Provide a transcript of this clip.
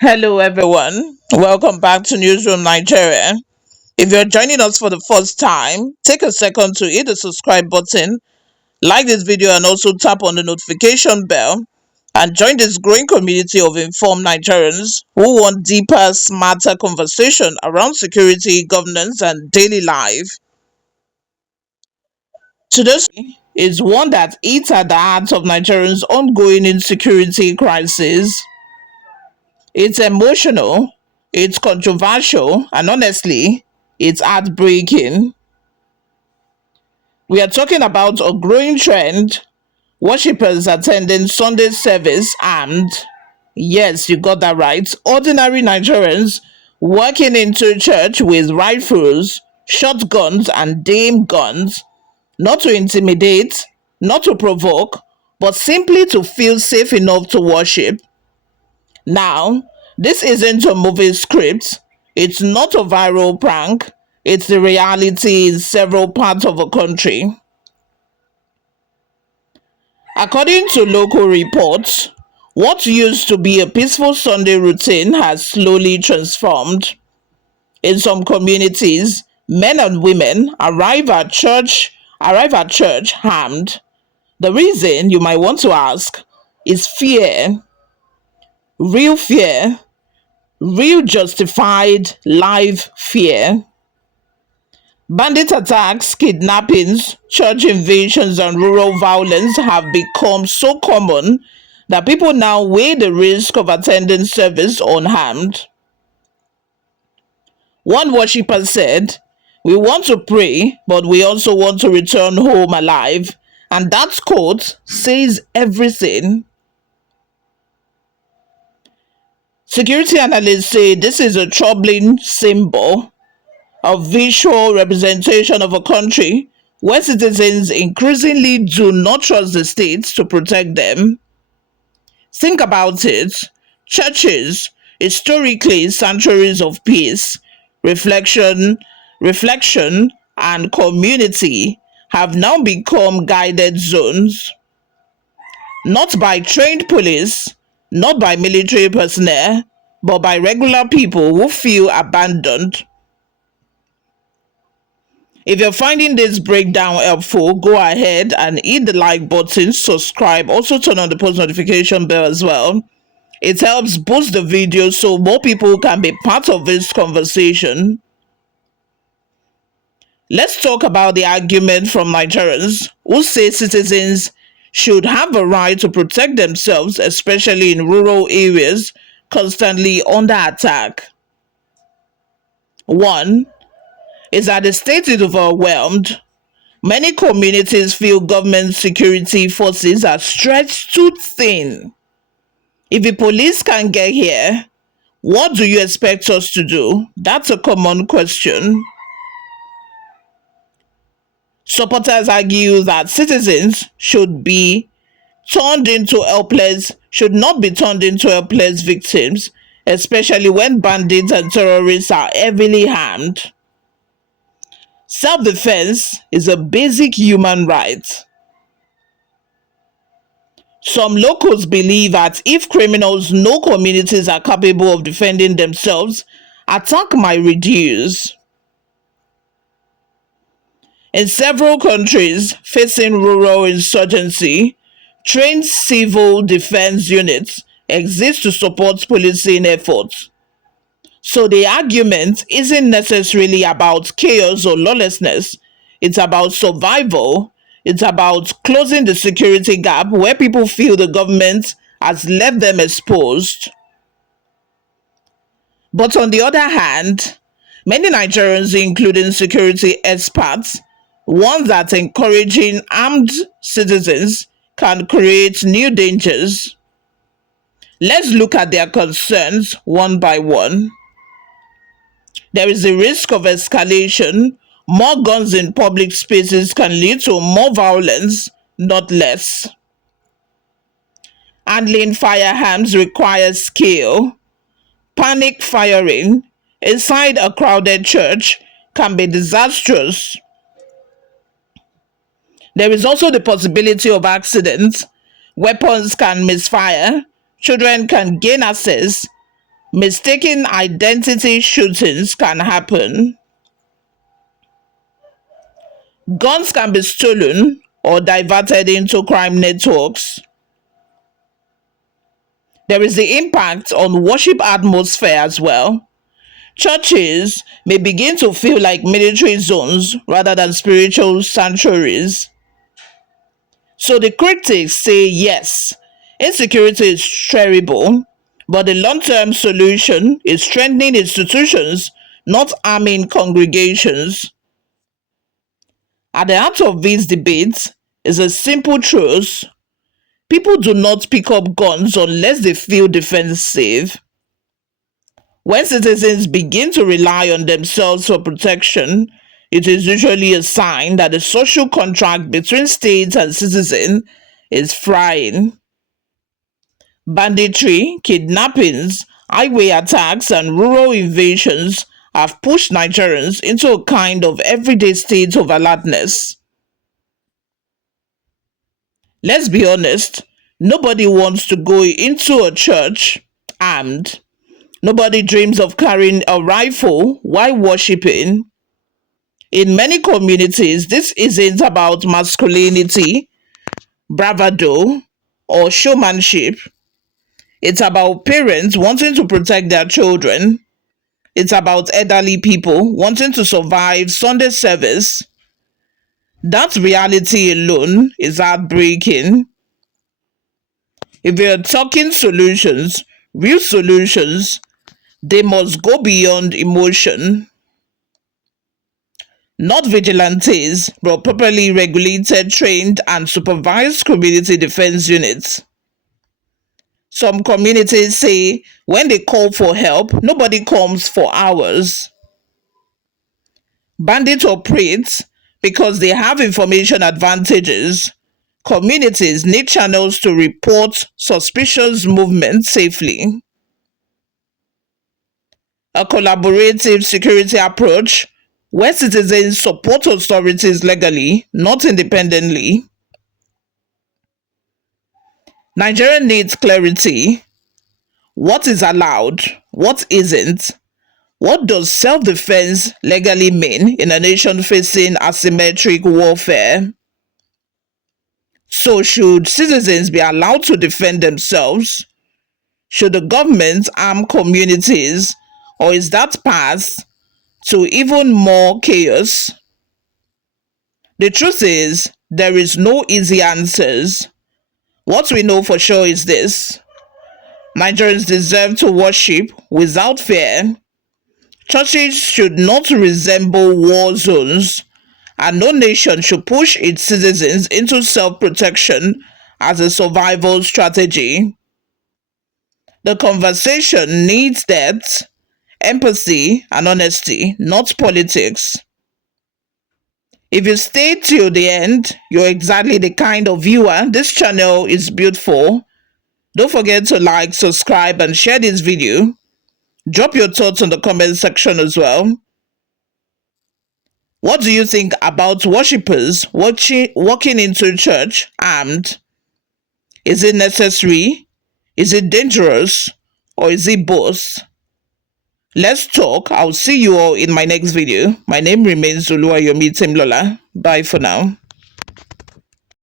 Hello, everyone. Welcome back to Newsroom Nigeria. If you're joining us for the first time, take a second to hit the subscribe button, like this video, and also tap on the notification bell and join this growing community of informed Nigerians who want deeper, smarter conversation around security, governance, and daily life. Today's story is one that eats at the heart of Nigerians' ongoing insecurity crisis. It's emotional, it's controversial, and honestly, it's heartbreaking. We are talking about a growing trend: worshippers attending Sunday service armed. Yes, you got that right. Ordinary Nigerians walking into church with rifles, shotguns, and dame guns, not to intimidate, not to provoke, but simply to feel safe enough to worship. Now, this isn't a movie script, it's not a viral prank, it's the reality in several parts of the country. According to local reports, what used to be a peaceful Sunday routine has slowly transformed. In some communities, men and women arrive at church armed. The reason, you might want to ask, is fear, real fear, real justified live fear. Bandit attacks, kidnappings, church invasions, and rural violence have become so common that people now weigh the risk of attending service unharmed. One worshipper said, "We want to pray, but we also want to return home alive." And that quote says everything. Security analysts say this is a troubling symbol, a visual representation of a country where citizens increasingly do not trust the state to protect them. Think about it. Churches, historically sanctuaries of peace, reflection, reflection, and community, have now become guided zones, not by trained police, not by military personnel, but by regular people who feel abandoned. If you're finding this breakdown helpful, go ahead and hit the like button, subscribe, also turn on the post notification bell as well. It helps boost the video so more people can be part of this conversation. Let's talk about the argument from Nigerians who say citizens should have a right to protect themselves, especially in rural areas constantly under attack. One is that the state is overwhelmed. Many communities feel government security forces are stretched too thin. If the police can't get here, what do you expect us to do? That's a common question. Supporters argue that citizens should not be turned into helpless victims, especially when bandits and terrorists are heavily armed. Self-defense is a basic human right. Some locals believe that if criminals know communities are capable of defending themselves, attack might reduce. In several countries facing rural insurgency, trained civil defense units exist to support policing efforts. So the argument isn't necessarily about chaos or lawlessness, it's about survival. It's about closing the security gap where people feel the government has left them exposed. But on the other hand, many Nigerians, including security experts, warn that encouraging armed citizens can create new dangers. Let's look at their concerns one by one. There is a risk of escalation. More guns in public spaces can lead to more violence, not less. Handling firearms requires skill. Panic firing inside a crowded church can be disastrous. There is also the possibility of accidents. Weapons can misfire, children can gain access, Mistaken identity shootings can happen. Guns can be stolen or diverted into crime networks. There is the impact on worship atmosphere as well. Churches may begin to feel like military zones rather than spiritual sanctuaries. So the critics say yes, insecurity is terrible, but the long term solution is strengthening institutions, not arming congregations. At the heart of these debates is a simple truth: people do not pick up guns unless they feel defensive. When citizens begin to rely on themselves for protection, it is usually a sign that the social contract between state and citizen is frying. Banditry, kidnappings, highway attacks, and rural invasions have pushed Nigerians into a kind of everyday state of alertness. Let's be honest, nobody wants to go into a church armed. Nobody dreams of carrying a rifle while worshiping. In many communities, this isn't about masculinity, bravado, or showmanship. It's about parents wanting to protect their children. It's about elderly people wanting to survive Sunday service. That reality alone is heartbreaking. If we are talking solutions, real solutions, they must go beyond emotion. Not vigilantes, but properly regulated, trained, and supervised community defense units. Some communities say when they call for help, nobody comes for hours. Bandits operate because they have information advantages. Communities need channels to report suspicious movements safely. A collaborative security approach where citizens support authorities legally, not independently. Nigeria needs clarity. What is allowed? What isn't? What does self defense legally mean in a nation facing asymmetric warfare? So, should citizens be allowed to defend themselves? Should the government arm communities? Or is that path to even more chaos? The truth is, there is no easy answers. What we know for sure is this: Nigerians deserve to worship without fear. Churches should not resemble war zones, and no nation should push its citizens into self protection as a survival strategy. The conversation needs depth, empathy, and honesty, not politics. If you stay till the end, you're exactly the kind of viewer this channel is built for. Don't forget to like, subscribe, and share this video. Drop your thoughts on the comment section as well. What do you think about worshippers walking into church armed? Is it necessary? Is it dangerous? Or is it both? Let's talk. I'll see you all in my next video. My name remains Oluwayomi Temlola. Bye for now.